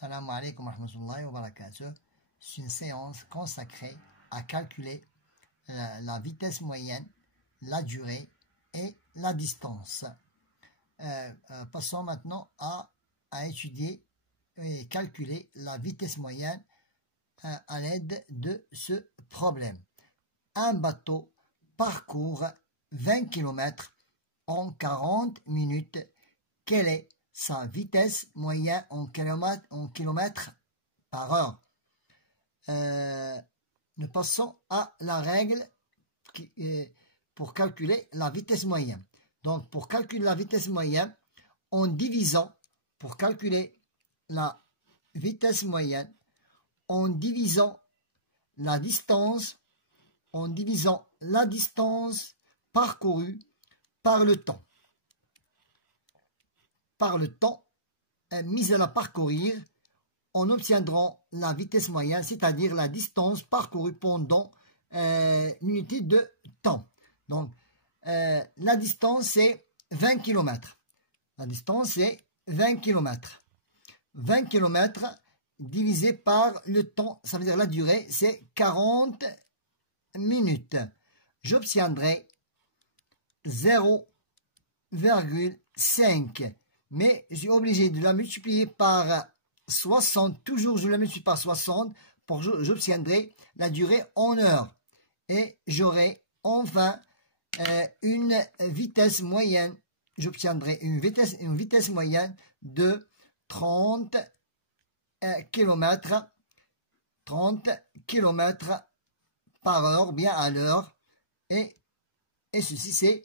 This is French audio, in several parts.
Salam alaikum wa rahmatullahi wa barakatuh. C'est une séance consacrée à calculer la vitesse moyenne, la durée et la distance. Passons maintenant à étudier et calculer la vitesse moyenne à l'aide de ce problème. Un bateau parcourt 20 km en 40 minutes. Quelle est sa vitesse moyenne en kilomètres par heure? Nous passons à la règle pour calculer la vitesse moyenne. Donc, pour calculer la vitesse moyenne, en divisant, pour calculer la vitesse moyenne, en divisant la distance, en divisant la distance parcourue par le temps. Par le temps mis à la parcourir, on obtiendra la vitesse moyenne, c'est-à-dire la distance parcourue pendant une unité de temps. Donc, la distance est 20 km. La distance est 20 km. 20 km divisé par le temps, ça veut dire la durée, c'est 40 minutes. J'obtiendrai 0,5. Mais je suis obligé de la multiplier par 60. Toujours je la multiplie par 60 pour que j'obtiendrai la durée en heures. Et j'aurai enfin une vitesse moyenne. J'obtiendrai une vitesse moyenne de 30 km par heure, bien à l'heure. Et ceci,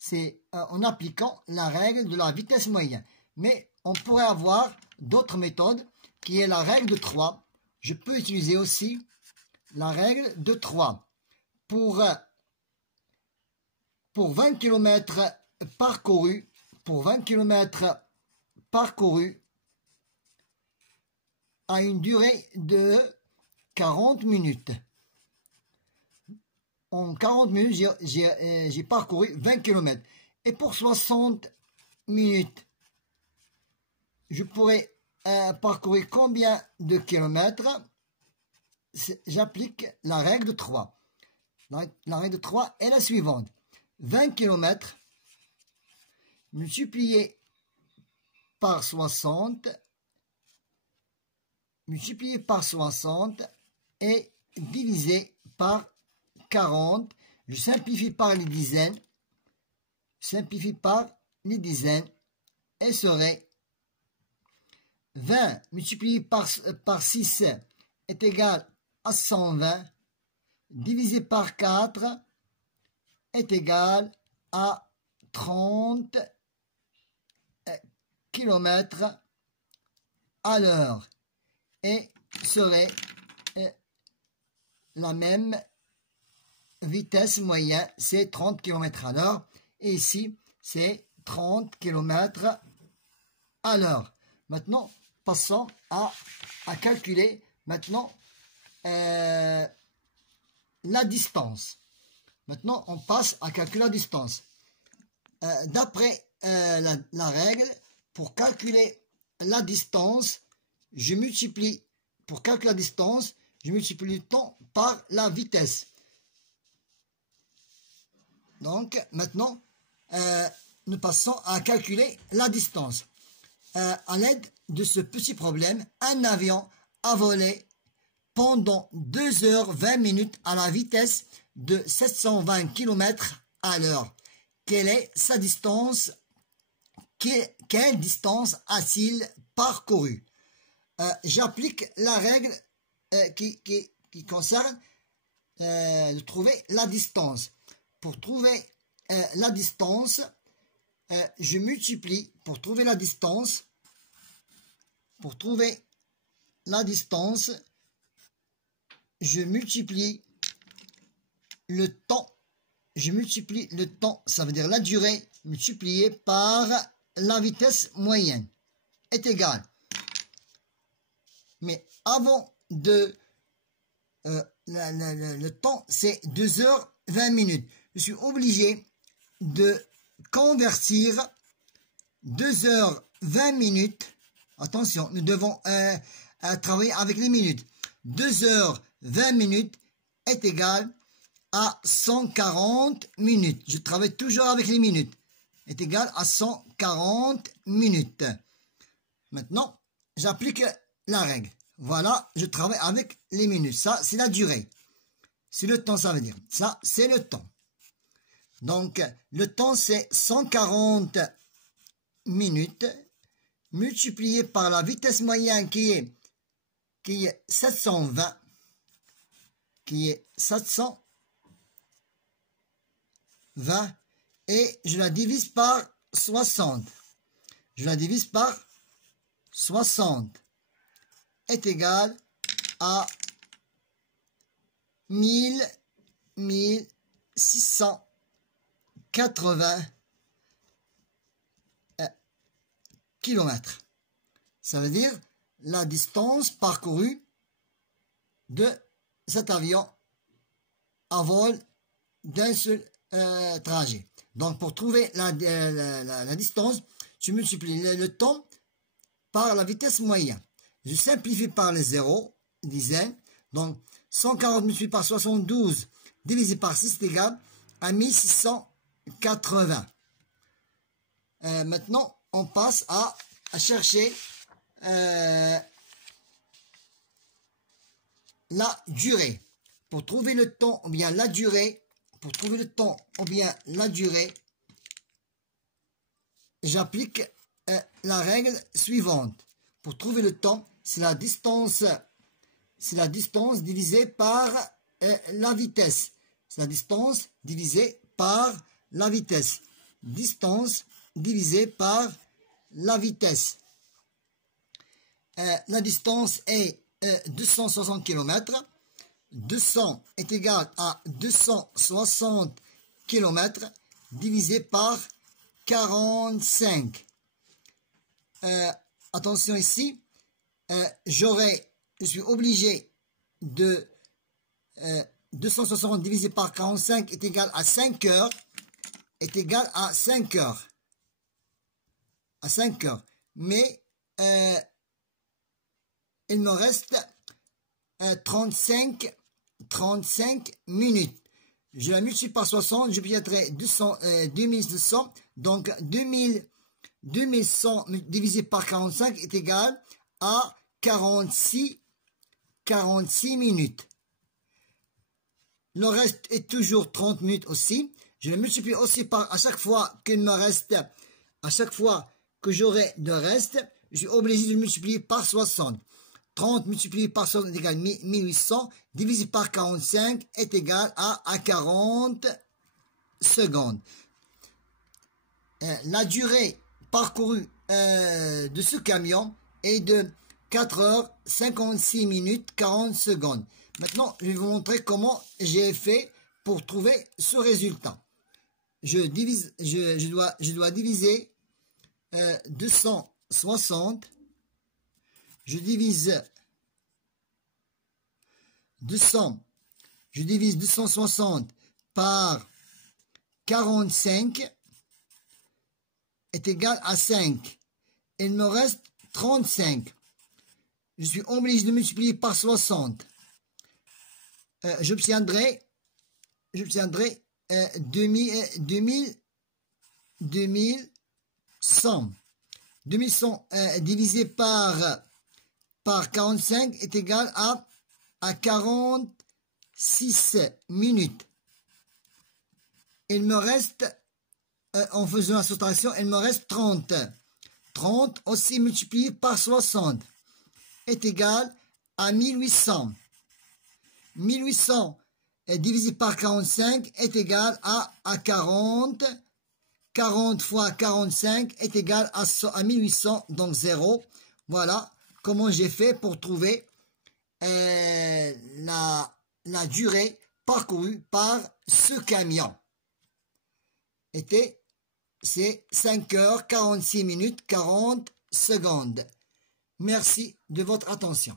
c'est en appliquant la règle de la vitesse moyenne. Mais on pourrait avoir d'autres méthodes, qui est la règle de 3. Je peux utiliser aussi la règle de 3. Pour 20 km parcourus, à une durée de 40 minutes. En 40 minutes, j'ai parcouru 20 km. Et pour 60 minutes, je pourrais parcourir combien de kilomètres? J'applique la règle de 3. La règle de 3 est la suivante. 20 km multiplié par 60 et divisé par 40, je simplifie par les dizaines, et serait 20 multiplié par 6 est égal à 120, divisé par 4 est égal à 30 km à l'heure, et serait la même vitesse moyenne, c'est 30 km à l'heure. Et ici, c'est 30 km à l'heure. Maintenant, passons à calculer maintenant la distance. Maintenant, on passe à calculer la distance. D'après la règle, pour calculer la distance, je multiplie le temps par la vitesse. Donc, maintenant, nous passons à calculer la distance. À l'aide de ce petit problème, un avion a volé pendant 2 heures 20 minutes à la vitesse de 720 km à l'heure. Quelle est sa distance? Quelle distance a-t-il parcouru? J'applique la règle qui concerne de trouver la distance. Pour trouver la distance, je multiplie, pour trouver la distance, je multiplie le temps, ça veut dire la durée, multipliée par la vitesse moyenne, est égal. Mais avant de... le temps, c'est 2 heures 20 minutes. Je suis obligé de convertir 2 heures 20 minutes Attention, nous devons travailler avec les minutes. 2 heures 20 minutes est égal à 140 minutes. Je travaille toujours avec les minutes. Est égal à 140 minutes. Maintenant, j'applique la règle. Voilà, je travaille avec les minutes. Ça, c'est la durée. C'est le temps, ça veut dire. Ça, c'est le temps. Donc, le temps, c'est 140 minutes multiplié par la vitesse moyenne qui est 720. Qui est 720. Et je la divise par 60. Je la divise par 60 est égal à 1680 kilomètres. Ça veut dire la distance parcourue de cet avion à vol d'un seul trajet. Donc, pour trouver la distance, tu multiplies le temps par la vitesse moyenne. Je simplifie par les zéros, dizaines. Donc, 140 multiplié par 72 divisé par 6 est égal à 1680. Maintenant, on passe à chercher la durée. Pour trouver le temps ou bien la durée, j'applique la règle suivante. Pour trouver le temps, c'est la distance divisée par la vitesse. C'est la distance divisée par la vitesse. Distance divisée par la vitesse. La distance est 260 km. 200 est égal à 260 km divisé par 45. Attention ici, je suis obligé de 260 divisé par 45 est égal à 5 heures, est égal à 5 heures. À 5 heures. Mais il me reste 35 minutes. Je la multiplie par 60, je obtiendrai 2200. Donc 2100 divisé par 45 est égal à 46 minutes. Le reste est toujours 30 minutes aussi. Je le multiplie aussi par à chaque fois qu'il me reste, à chaque fois que j'aurai de reste, je suis obligé de le multiplier par 60. 30 multiplié par 60 est égal à 1800, divisé par 45 est égal à 40 secondes. La durée parcourue de ce camion est de 4 heures 56 minutes 40 secondes. Maintenant, je vais vous montrer comment j'ai fait pour trouver ce résultat. Je dois diviser 260. Je divise 260 par 45 est égal à 5. Il me reste 35. Je suis obligé de multiplier par 60. J'obtiendrai 2100. 2100 divisé par 45 est égal à 46 minutes. Il me reste, en faisant la soustraction, il me reste 30. 30 aussi multiplié par 60 est égal à 1800. 1800 divisé par 45 est égal à 40. 40 fois 45 est égal à 1800, donc 0. Voilà comment j'ai fait pour trouver la durée parcourue par ce camion. C'est 5 heures 46 minutes 40 secondes. Merci de votre attention.